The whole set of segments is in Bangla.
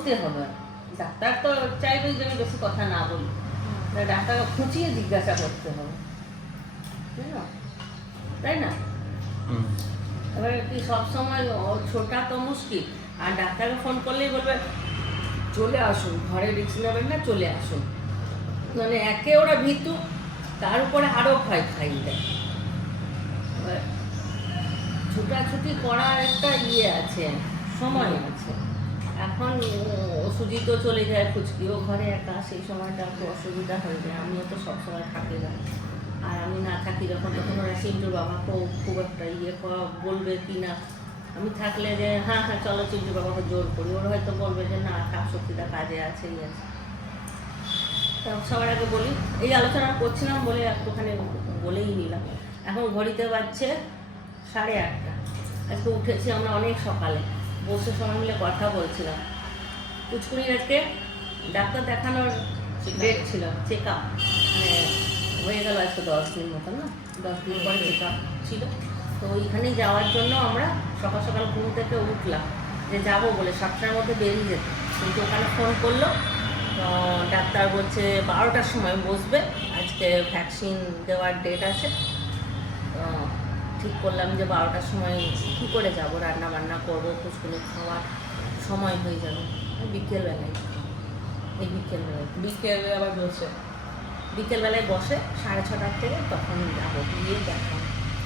বলতে হবে। ডাক্তার তো চাইবে যে আমি বেশি কথা না বলি। ডাক্তারকে খুঁচিয়ে জিজ্ঞাসা করতে হবে। তাই না? এবার কি সবসময় ছোটা তো মুশকিল। আর ডাক্তারকে ফোন করলেই বলবে চলে আসুন ঘরে রিক্স নেবেন না চলে আসুন। মানে একে ওরা ভীতু তার উপরে আরও ভয় খাইয়ে দেয়। ছুটাছুটি করার একটা ইয়ে আছে সময় আছে। এখন ও তো চলে যায় ফুচকিও ঘরে একা, সেই সময়টা একটু অসুবিধা হয়ে যায়। আমিও তো সবসময় থাকি না। আর আমি না থাকি যখন, তখন ওরা চিন্টুর বাবাকেও খুব একটা ইয়ে করা- বলবে কি না। আমি থাকলে যে হ্যাঁ হ্যাঁ চলো চিন্টুর বাবাকে জোর করি। ওরা হয়তো বলবে যে, না, থাক শক্তিটা কাজে আছে এই আছে। তা সবার আগে বলি, এই আলোচনা করছিলাম বলে একটুখানি বলেই নিলাম। এখন ঘড়িতে বাজছে সাড়ে আটটা। আজকে উঠেছি আমরা অনেক সকালে। বসে সবাই মিলে কথা বলছিলাম। পুচকুনির আজকে ডাক্তার দেখানোর ডেট ছিল চেক আপ মানে হয়ে গেল আজকে দশ দিন মতো না? দশ দিন পরে চেক আপ ছিল। তো ওইখানেই যাওয়ার জন্য আমরা সকাল সকাল ঘুম থেকে উঠলাম যে যাব বলে সাতটার মধ্যে বেরিয়ে যেত। কিন্তু ওখানে ফোন করল তো ডাক্তার বলছে বারোটার সময় বসবে। আজকে ভ্যাকসিন দেওয়ার ডেট আছে। ঠিক করলাম যে বারোটার সময় কী করে যাব? রান্না বান্না করব কুচকুনি খাওয়ার সময় হয়ে যাবে বিকেলবেলায়। এই বিকেলবেলায়। বিকেলে আবার বলছে বিকেলবেলায় বসে সাড়ে ছটার থেকে তখন যাব গিয়ে দেখা।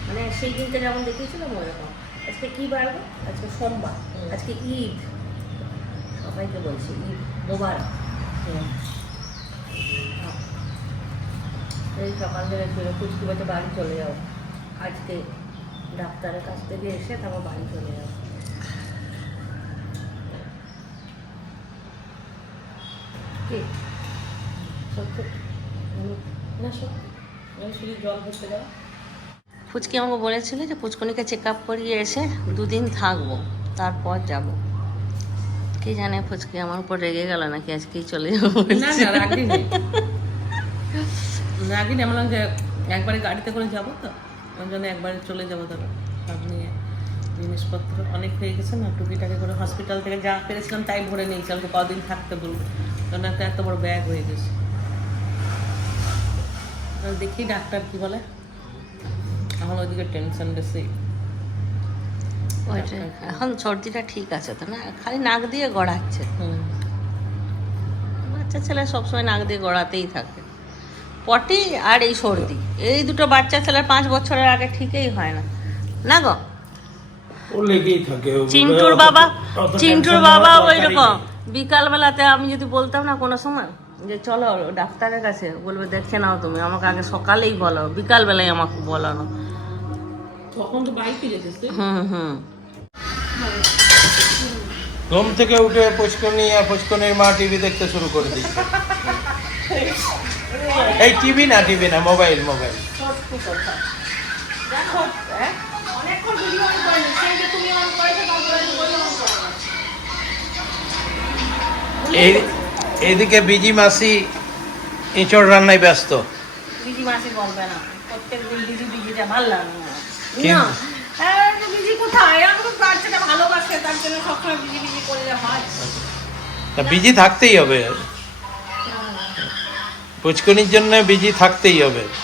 মানে সেই দিনটা যেমন দেখিয়েছিলাম ওরকম। আজকে কী গো? আজকে সোমবার। আজকে ঈদ। সবাইকে বলছি ঈদ মোবারক। হুম। এই সকাল থেকে বাটে বাড়ি চলে যাও। আজকে ডাক্তারের কাছ থেকে এসে তারপর বাড়ি চলে যাও কি? সত্যি? না সত্যি? আমি শুধু জল ভরতে যাও ফুচকি আমাকে বলেছিল যে পুচকুনিকে চেক আপ করিয়ে এসে দুদিন থাকব তারপর যাব। কি জানে ফুচকি আমার উপর রেগে গেল নাকি আজকেই চলে যাব না না রাগিনি। রাগিনি আমি বললাম যে একবারে গাড়িতে করে যাব তো? ওই জন্য একবারে চলে যাব ধরো। সব নিয়ে জিনিসপত্র। অনেক হয়ে গেছে না টুকিটাকে করে হসপিটাল থেকে যা পেরেছিলাম তাই ভরে নিয়েছি। আমাকে কদিন থাকতে বলব। কারণ একটা এত বড় ব্যাগ হয়ে গেছে। দেখি ডাক্তার কি বলে। আমার ওদিকে টেনশন বেশি। এখন সর্দিটা ঠিক আছে তো না? খালি নাক দিয়ে গড়াচ্ছে। হুম। বাচ্চা ছেলে সবসময় নাক দিয়ে গড়াতেই থাকে। পটি আর এই সর্দি। এই দুটো বাচ্চা ছেলের পাঁচ বছরের আগে ঠিকই হয় না। না গো? ও লেগেই থাকে ও চিন্টুর বাবা চিন্টুর বাবা ওই রকম বিকালবেলাতে আমি যদি বলতাম না কোনো সময় যে চলো ডাক্তারের কাছে বলবে দেখে নাও তুমি আমাকে আগে সকালেই বলো বিকালবেলায় আমাকে বলানো তখন তো বাইকে যেতিস হুম হুম। ঘুম থেকে উঠে পুচকনি আর পুচকনির মা টিভি দেখতে শুরু করে দিচ্ছে। এই টিভি না টিভি না মোবাইল মোবাইল। এইদিকে বিজি মাসি ইঁচড় রান্নায় ব্যস্ত। বিজি মাসি বলবে না প্রত্যেক বিজি বিজিটা ভালো লাগে না। কি? না তো বিজি কোথায়? আমি তো বাচ্চাটা ভালোবাসে তার জন্য সবসময় বিজি বিজি করে হয়। তা বিজি থাকতেই হবে। পুচকনির জন্য বিজি থাকতেই হবে।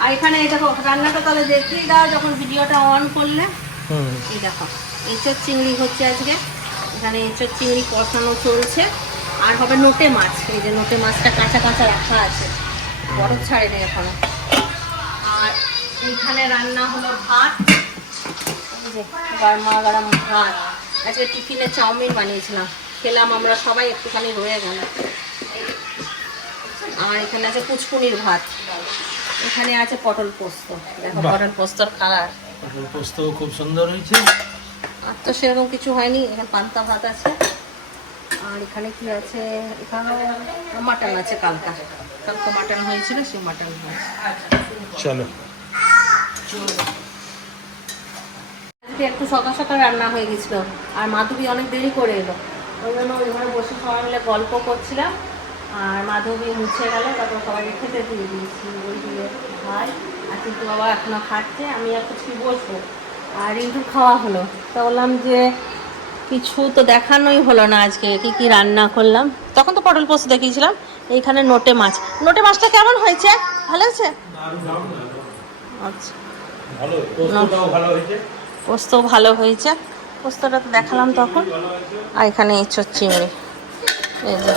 আর এখানে এই দেখো রান্নাটা তাহলে দেখিয়ে দাও যখন ভিডিওটা অন করলে। এই দেখো এঁচোর চিংড়ি হচ্ছে আজকে। এখানে এঁচোর চিংড়ি কষানো চলছে। আর হবে নোটে মাছ। এই যে নোটে মাছটা কাঁচা কাঁচা রাখা আছে। বরফ ছাড়েনি এখনও। এইখানে রান্না হলো ভাত। গরমা গরম ভাত। আজকে টিফিনে চাউমিন বানিয়েছিলাম। খেলাম আমরা সবাই একটুখানি রয়ে গেল। আর এখানে আছে কুচকুনির ভাত। এখানে আছে পটল পোস্ত। দেখো পটল পোস্তর কালার পটল পোস্ত খুব সুন্দর হয়েছে। আর তো সেরকম কিছু হয়নি এখানে পান্তা ভাত আছে। আর এখানে কি আছে? এখানে মাটন আছে কালকা। কালকা মাটন হয়েছিল সেই মাটন হয়েছে চলো। আজকে একটু সকাল সকাল রান্না হয়ে গেছিল। আর মাধবী অনেক দেরি করে এলো। ওই জন্য ওইখানে বসে সবাই মিলে গল্প করছিলাম। আর মাধবী মুছে গেল তারপর সবাইকে খেতে দিয়ে দিয়েছি। ওই দিয়ে ভাই আর কিন্তু বাবা এখনও খাচ্ছে আমি আর কিছু বসবো। আর রিন্টুর খাওয়া হলো। তা বললাম যে কিছু তো দেখানোই হলো না আজকে কি কি রান্না করলাম। তখন তো পটল পোস্ত দেখিয়েছিলাম এইখানে নোটে মাছ। নোটে মাছটা কেমন হয়েছে? ভালো হয়েছে? আচ্ছা। পোস্ত ভালো হয়েছে। পোস্তটা তো দেখালাম তখন। আর এখানে এঁচোর চিংড়ি এই যে।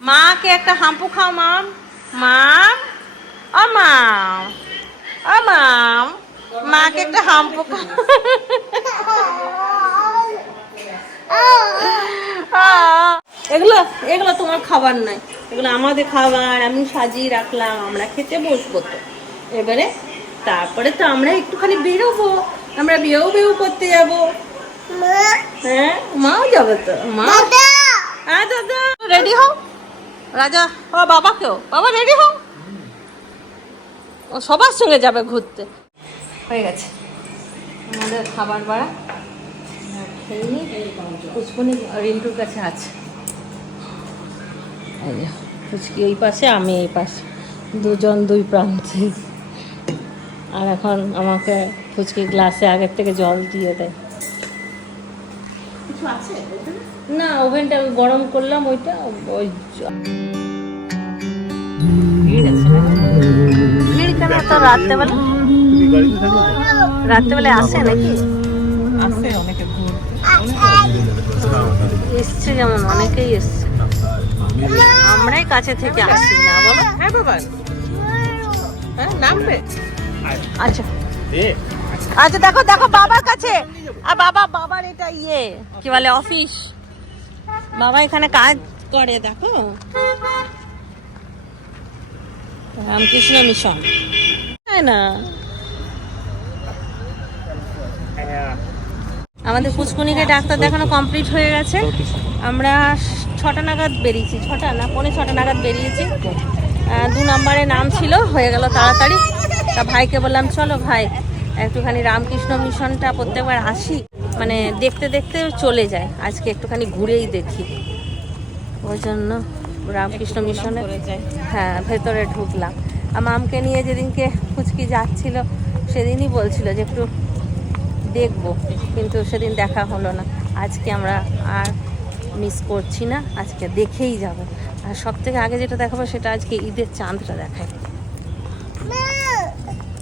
মাকে একটা হাম্পু খাও মাম। মাম। ও মাম। ও মাম। মাকে একটা হাম্পু খাও। এগুলো এগুলো তোমার খাবার নয়। এগুলো আমাদের খাবার। আমি সাজিয়ে রাখলাম। আমরা খেতে বসবো তো। এবারে তারপরে তো আমরা একটুখানি বেরোবো আমরা বিয়েও বিয়েও করতে যাব। হ্যাঁ মাও যাবে তো মা। হ্যাঁ দাদা। রেডি হও। রাজা ও বাবাকেও বাবা রেডি হও। ও সবার সঙ্গে যাবে ঘুরতে। হয়ে গেছে। আমাদের খাবার বাড়া। খেয়ে পুচকুনি রিন্টুর কাছে আছে। এই ফুচকি ওই পাশে আমি এই পাশে। দুজন দুই প্রান্তে। আর এখন আমাকে ফুচকি গ্লাসে আগের থেকে জল দিয়ে দেয়। না ওভেনটা আমি গরম করলাম ওইটা ওই তো রাত্রেবেলা? রাত্রেবেলা আসে নাকি? অনেকে এসছে যেমন অনেকেই এসছে। আমরাই কাছে থেকে আসি না বলো? হ্যাঁ বাবা। হ্যাঁ নামবে। আচ্ছা। আচ্ছা দেখো দেখো বাবার কাছে। আর বাবা বাবার এটা ইয়ে কি বলে অফিস। বাবা এখানে কাজ করে দেখো। রামকৃষ্ণ মিশন। তাই না? আমাদের পুচকুনিকে ডাক্তার দেখানো কমপ্লিট হয়ে গেছে। আমরা ছটা নাগাদ বেরিয়েছি। ছটা না পৌনে ছটা নাগাদ বেরিয়েছি। দু নম্বরে নাম ছিল হয়ে গেল তাড়াতাড়ি। তা ভাইকে বললাম চলো ভাই একটুখানি রামকৃষ্ণ মিশনটা প্রত্যেকবার আসি। মানে দেখতে দেখতে চলে যায় আজকে একটুখানি ঘুরেই দেখি। ওই জন্য রামকৃষ্ণ মিশনে হ্যাঁ ভেতরে ঢুকলাম। আর মামকে নিয়ে যেদিনকে ফুচকি যাচ্ছিল সেদিনই বলছিল যে একটু দেখব কিন্তু সেদিন দেখা হলো না। আজকে আমরা আর মিস করছি না আজকে দেখেই যাব। আর সব থেকে আগে যেটা দেখাবো সেটা আজকে ঈদের চাঁদটা দেখায় হ্যাঁ মা আছে তো এই যে। মা, চলো, আসো, চলো।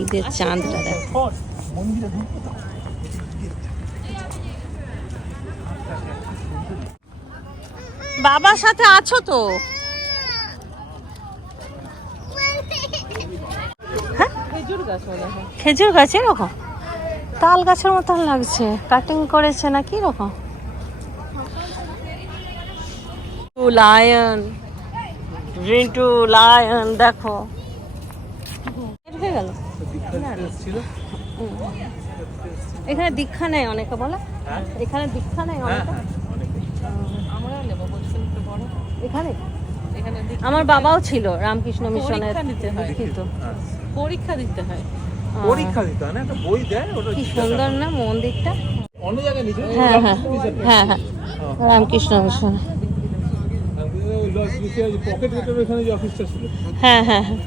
ঈদের চাঁদটা দেখায় বাবার সাথে আছো তো? খেজুর গাছ হয়? খেজুর গাছ এরকম? তাল গাছের মতন লাগছে। কাটিং করেছে না কি রকম লায়ন রিন্টু লায়ন দেখো। হয়ে গেল? এখানে দীক্ষা নেই অনেকে বলে। এখানে দীক্ষা অনেকে? আমরাও নেব একটু বড়। এখানে? এখানে আমার বাবাও ছিল রামকৃষ্ণ মিশনের পরীক্ষা নিতে হয়। দীক্ষিত পরীক্ষা দিতে হয়। পরীক্ষা দিতে হয় না একটা বই দেয় ওটা কি সুন্দর না মন্দিরটা? অন্য জায়গায় হ্যাঁ? হ্যাঁ হ্যাঁ। হ্যাঁ রামকৃষ্ণ মিশন পকেট গেটের ওখানে যে অফিসটা ছিল হ্যাঁ হ্যাঁ হ্যাঁ।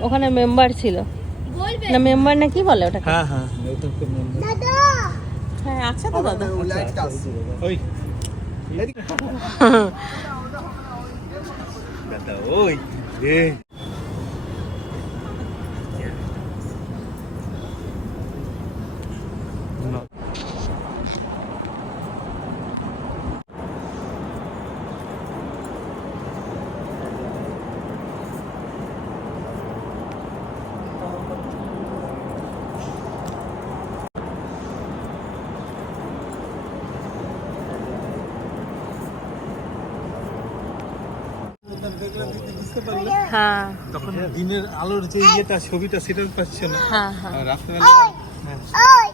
ওখানে মেম্বার ছিল। না মেম্বার না কি বলে ওটা হ্যাঁ হ্যাঁ হ্যাঁ আছে তো দাদা। ওই। দাদা ওই। হ্যাঁ। তখন দিনের আলোর যে ইয়েটা ছবিটা সেটা পাচ্ছে না। হ্যাঁ হ্যাঁ। রাত্রেবেলা হ্যাঁ।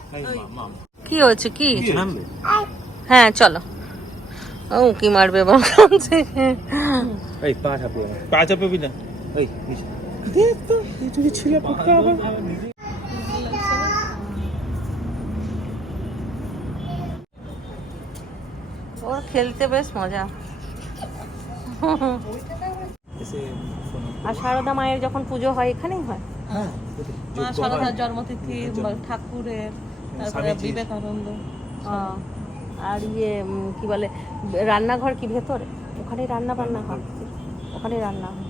কি হয়েছে কি? হ্যাঁ চলো। ও কি মারবে এই পা না। এই দেখ তো এই ছিল পোকা আবার। খেলতে বেশ মজা। আর সারদা মায়ের যখন পুজো হয় এখানেই হয়? হ্যাঁ মা সারদার জন্মতিথি ঠাকুরের তারপরে বিবেকানন্দ। আর ইয়ে কি বলে রান্নাঘর কি ভেতরে? ওখানে রান্না বান্না হয়। ওখানে রান্না হয়।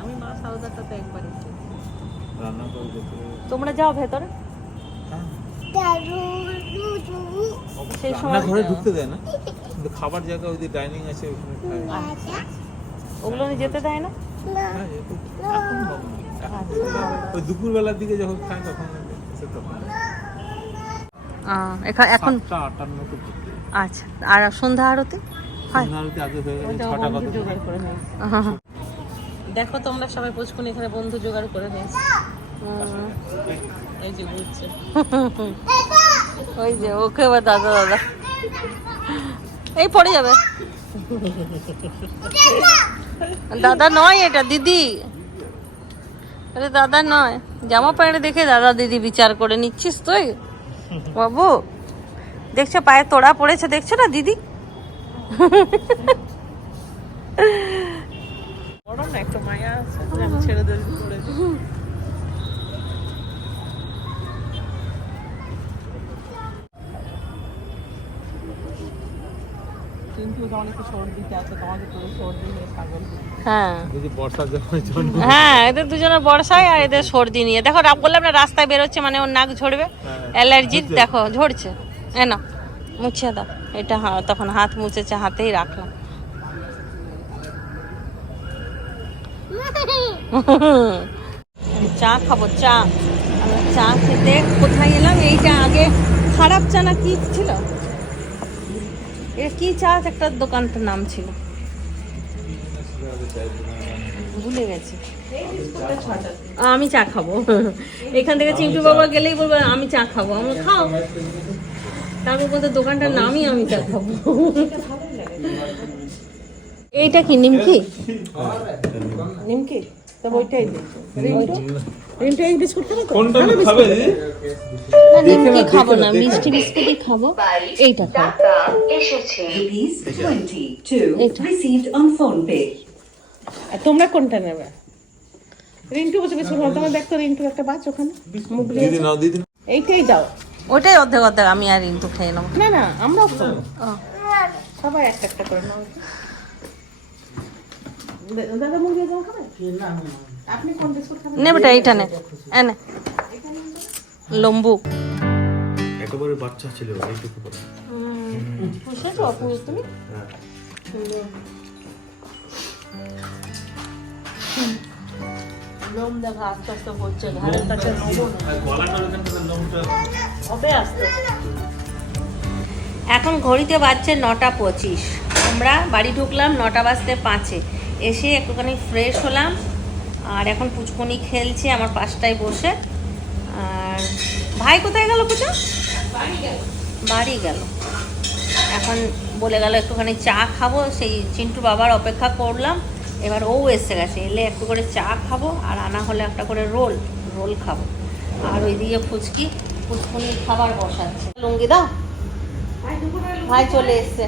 আমি মা সারদাটাতে একবার তোমরা যাও ভেতরে। হ্যাঁ। সেই সময় রান্নাঘরে ঢুকতে দেয় না? কিন্তু খাবার জায়গা ওই ডাইনিং আছে ওখানে আচ্ছা ওগুলো নিয়ে যেতে দেয় না? হ্যাঁ। এখন ওই দুপুরবেলার দিকে যখন খায় তখন এখানে এখন। আচ্ছা। আর সন্ধ্যা আরতি? হয়। হয়ে দেখো তোমরা সবাই পুচকুনি এখানে বন্ধু জোগাড় করে নিয়েছে। এই যে ঘুরছে ওই যে ওকে এবার দাদা দাদা। এই পড়ে যাবে। দাদা নয় এটা, দিদি। আরে দাদা নয়। জামা প্যান্ট দেখে দাদা দিদি বিচার করে নিচ্ছিস তুই? বাবু, দেখছ পায়ে তোড়া পড়েছে, দেখছ না দিদি? ছেড়ে দেবো করে দিই। কিন্তু তখন একটু সর্দিতে আছে তোমাকে পুরো সর্দি হয়ে হ্যাঁ। হ্যাঁ এদের দুজনের বর্ষায় আর এদের সর্দি নিয়ে। দেখো বললাম না রাস্তায় বেরোচ্ছে মানে ওর নাক ঝরবে অ্যালার্জি দেখো ঝরছে। এ না মুছে দাও। এটা তখন হাত মুছেছে হাতেই রাখলাম। চা খাব চা। চা খেতে কোথায় এলাম এইটা আগে খারাপ চা না কি ছিল? এটা কি চা একটা দোকানটার নাম ছিল। ভুলে গেছি। আমি চা খাব। এখান থেকে চিন্টু বাবা গেলেই বলবে আমি চা খাব। আমি খাও। তারপর বলতে দোকানটার নামই আমি চা খাব। এইটা কি নিমকি? নিমকি? তো ওইটাই রিন্টু এই বিস্কুট খাবে তো? কোনটা খাবে? দিদি না নিমকি খাব না মিষ্টি বিস্কুটই খাব। এইটা খাব Rupees 22 Eight. received on phone pay. আর তোমরা কোনটা নেবে? রিন্টু বসে বিস্কুট খাও তোমার দেখতো রিন্টু একটা বাচ ওখানে। মুগলি দিদি নাও দিদি এইটাই দাও। ওটাই অর্ধেক অর্ধেক। আমি আর ইন্তু খেয়ে নেব। না না আমরাও খাব। সবাই একটা একটা করে নাও। দাদা মুরগি জাম খাবে? খাবেন নে বেটা এইটা নে। এনে লম্বু। একেবারে বাচ্চা ছিল এইটুকু করে। পুষেছো অপুষ তুমি লোম দেখা আস্তে আস্তে হচ্ছে ঘরের কাছে হবে আস্তে এখন ঘড়িতে বাজছে নটা পঁচিশ। আমরা বাড়ি ঢুকলাম নটা বাজতে পাঁচে। এসে একটুখানি ফ্রেশ হলাম। আর এখন পুচকুনি খেলছে আমার পাশটায় বসে। আর ভাই কোথায় গেল পুজো বাড়ি গেল। এখন বলে গেল একটুখানি চা খাব। সেই চিন্টু বাবার অপেক্ষা করলাম। এবার ও এসে গেছে এলে একটু করে চা খাব আর আনা হলে একটা করে রোল রোল খাব। আর ওইদিকে ফুচকি ফুচকুনি খাবার বসাচ্ছে। লুঙ্গি দাও। ভাই চলে এসছে।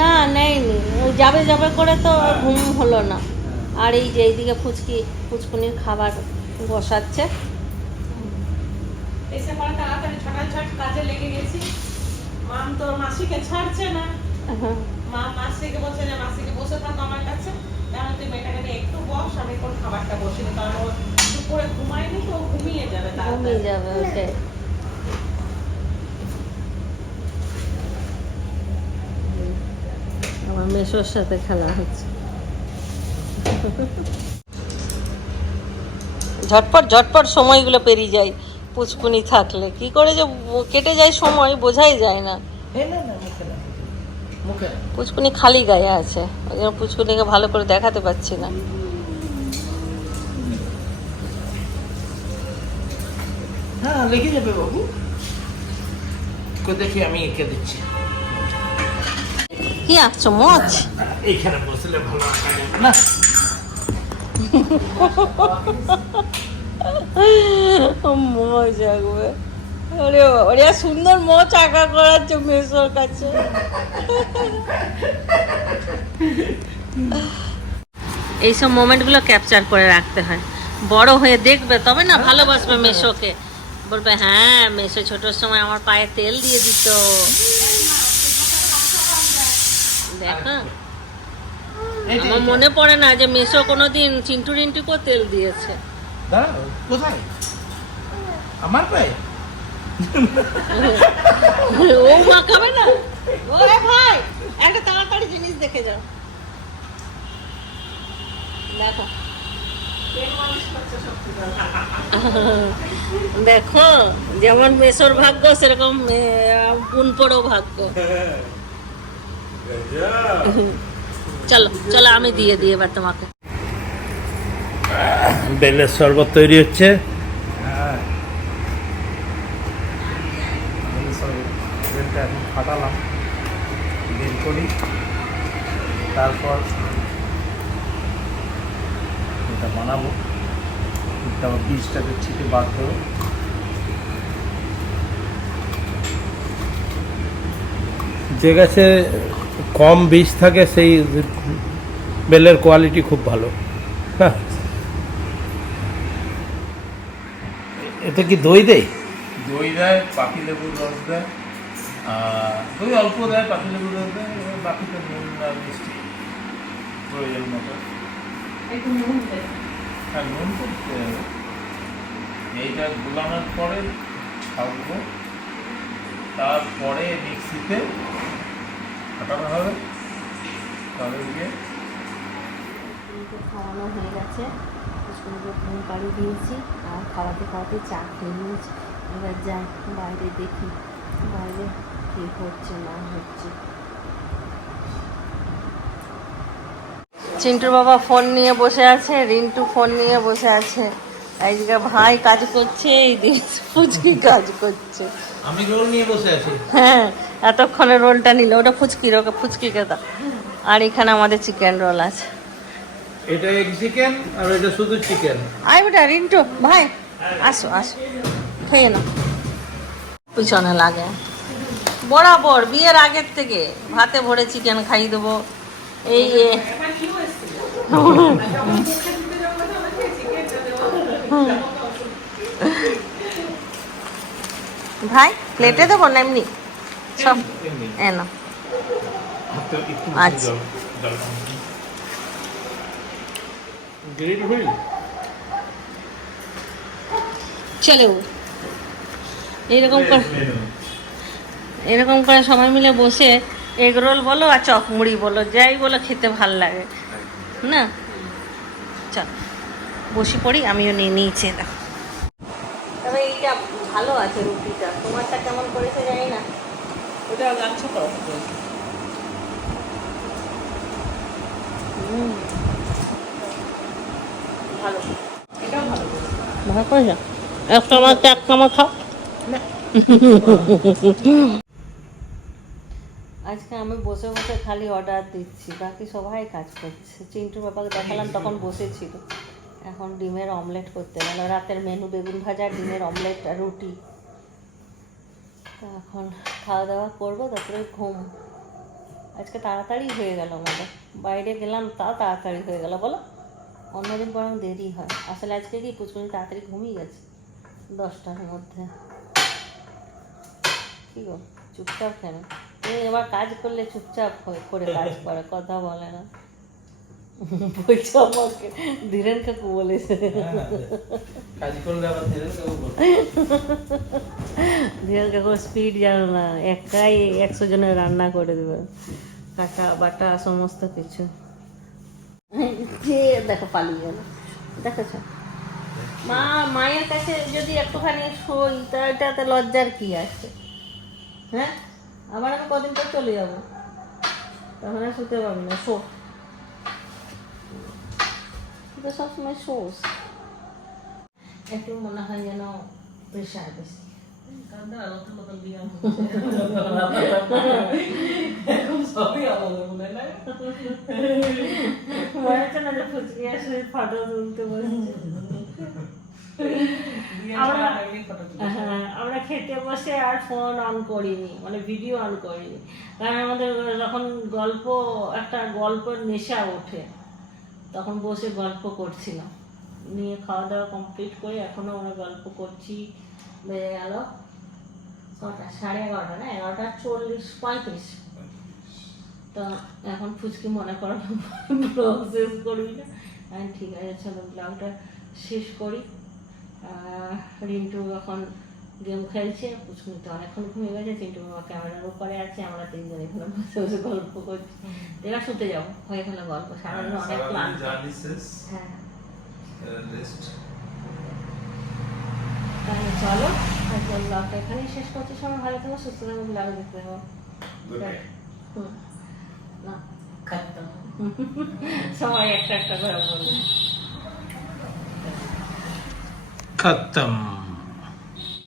না নেয়নি। ও যাবে যাবে করে তো ঘুম হলো না। আর এই যে এইদিকে ফুচকি ফুচকুনির খাবার বসাচ্ছে। এসে পরে তাড়াতাড়ি ছটায় কাজে লেগে গেছি। মাম মাসিকে ছাড়ছে না। মা মাসিকে বলছে যে মাসিকে বসে থাকো আমার কাছে। তাহলে তুই মেয়েটাকে নিয়ে একটু বস আমি কোন খাবারটা বসে দিই। কারণ ও দুপুরে ঘুমায়নি তো ঘুমিয়ে যাবে ঘুমিয়ে যাবে ওটাই আমার মেশোর সাথে খেলা হচ্ছে। ঝটপট ঝটপট সময়গুলো পেরিয়ে যায় পুচকুনি থাকলে। কি করে যে কেটে যায় সময় বোঝাই যায় না। পুচকুনি খালি গায়ে আছে ওই জন্য পুচকুনিকে ভালো করে দেখাতে পাচ্ছি না। হ্যাঁ লেগে যাবে বাবু। কো দেখি আমি এঁকে দিচ্ছি। কি আঁকছো মচ এইখানে বসলে ভালো না মজা আগবে ওরে ওরে সুন্দর মোচ আঁকা করাচ্ছে মেসোর কাছে। এইসব মোমেন্টগুলো ক্যাপচার করে রাখতে হয়। বড় হয়ে দেখবে তবে না ভালোবাসবে মেশোকে বলবে হ্যাঁ মেশো ছোটোর সময় আমার পায়ে তেল দিয়ে দিত। দেখো। আমার মনে পড়ে না যে মেশো কোনোদিন চিন্টু রিন্টুকেও তেল দিয়েছে। দাঁড়াও কোথায়? আমার পায়ে? ও মাখাবে না? ও ভাই একটা তাড়াতাড়ি জিনিস দেখে যাও। দেখো। দেখো যেমন মেসোর ভাগ্য সেরকম পুন ভাগ্য। চলো চলো, আমি দিয়ে দিই এবার তোমাকে। বেলের শরবত তৈরি হচ্ছে। ফাটালাম বের করি তারপর এটা বানাবো তারপর বীজটাকে ছিটে বাদ দেবো যে গাছে কম বীজ থাকে সেই বেলের কোয়ালিটি খুব ভালো। হ্যাঁ। এটা কি দই দেয়? দই দেয় পাখি লেবুর রস দেয়। আর দই অল্প দেয় পাখি লেবুর রস দেয় বাকিটা নুন আর মিষ্টি প্রয়োজন মতো। হ্যাঁ নুন তো দিতে হবে। এইটা গুলানোর পরে খাব তারপরে মিক্সিতে ফাটানো হবে। স্কুলকে খাওয়ানো হয়ে গেছে। স্কুলকে ঘুম পাড়িয়ে দিয়েছি। আর খাওয়াতে খাওয়াতে চা খেয়ে নিয়েছি। এবার যাই, বাইরে দেখি বাইরে কী হচ্ছে, না হচ্ছে। চিন্টুর বাবা ফোন নিয়ে বসে আছে, রিন্টু ফোন নিয়ে বসে আছে। এইদিকে ভাই কাজ করছে এইদিকে ফুচকি কাজ করছে। আমি রোল নিয়ে বসে আছি। হ্যাঁ এতক্ষণে রোলটা নিল ওটা ফুচকির ওকে ফুচকিকে দাও আর এখানে আমাদের চিকেন রোল আছে। এটা এগ চিকেন আর এটা শুধু চিকেন আয় বেটা রিন্টু ভাই আসো আসো। খেয়ে নাও। পিছনে লাগে। বরাবর বিয়ের আগের থেকে ভাতে ভরে চিকেন খাইয়ে দেবো। এই এ। ভাই প্লেটে দেবো না এমনি? সব এ না আচ্ছা। চলে এইরকম করে এরকম করে সবাই মিলে বসে এগ রোল বলো আর চপ মুড়ি বলো যাই বলো খেতে ভালো লাগে। না? চল বসে পড়ি আমিও নিয়ে নিয়েছি দেখো। তবে এইটা ভালো আছে রুটিটা। তোমারটা কেমন করেছে জানি না। ওটা লাচ্ছা করা থাকে। হুম। ভালো। এটাও ভালো ভালো করেছে একটা আমার এক খাও। আজকে আমি বসে বসে খালি অর্ডার দিচ্ছি। বাকি সবাই কাজ করছে। চিন্টুর বাবাকে দেখালাম তখন বসেছিল। এখন ডিমের অমলেট করতে গেল। রাতের মেনু বেগুন ভাজা, ডিমের অমলেট আর রুটি। এখন খাওয়া দাওয়া করব, তারপরে ঘুম। আজকে তাড়াতাড়ি হয়ে গেল আমাদের। বাইরে গেলাম তাও তাড়াতাড়ি হয়ে গেল, বলো। অন্যদিন বরং দেরি হয়। আসলে আজকে কি পুচকুনি তাড়াতাড়ি ঘুমিয়ে গেছে? দশটার মধ্যে। কি গো, চুপচাপ কেন? তুমি এবার কাজ করলে চুপচাপ করে কাজ করে, কথা বলে না। বলছে আমাকে ধীরেন কাকু বলেছে। ধীরেন কাকু স্পিড জানো না একাই একশো জনের রান্না করে দেবে কাটা বাটা সমস্ত কিছু দেখো পালিয়ে গেল দেখেছ মা মায়ের কাছে যদি একটুখানি সই তা এটাতে লজ্জার কি আছে হ্যাঁ? আবার আমি কদিন পর চলে যাব। তখন আর শুতে পারবি না। শো। তো সবসময় শোস একটু মনে হয় যেন প্রেশার বেশি। ফাটা তুলতে আমরা হ্যাঁ আমরা খেতে বসে আর ফোন অন করিনি মানে ভিডিও অন করিনি। কারণ আমাদের যখন গল্প একটা গল্পের নেশা ওঠে। তখন বসে গল্প করছিলাম। নিয়ে খাওয়া দাওয়া কমপ্লিট করে এখনও আমরা গল্প করছি বেড়ে গেল কটা সাড়ে এগারোটা না? এগারোটা চল্লিশ, পঁয়ত্রিশ। তো এখন ফুচকি মনে করো শেষ করবি না। ঠিক আছে, চলো ব্লগটা শেষ করি। রিন্টু এখন গেম খেলছে পুচকুনি তো অনেকক্ষণ ঘুমিয়ে গেছে চিন্টু বাবা ক্যামেরার উপরে আছে আমরা তিনজন এখানে বসে বসে গল্প করছি। এবার শুতে যাব হয়ে গেল গল্প সারাদিন অনেক ক্লান্ত। হ্যাঁ। তাহলে চলো আজকের ব্লগটা এখানেই শেষ করছি সবাই ভালো থাকো সুস্থ থাকো ব্লগ দেখতে হুম। না খাতাম সবাই একটা একটা করে বলবে। খতম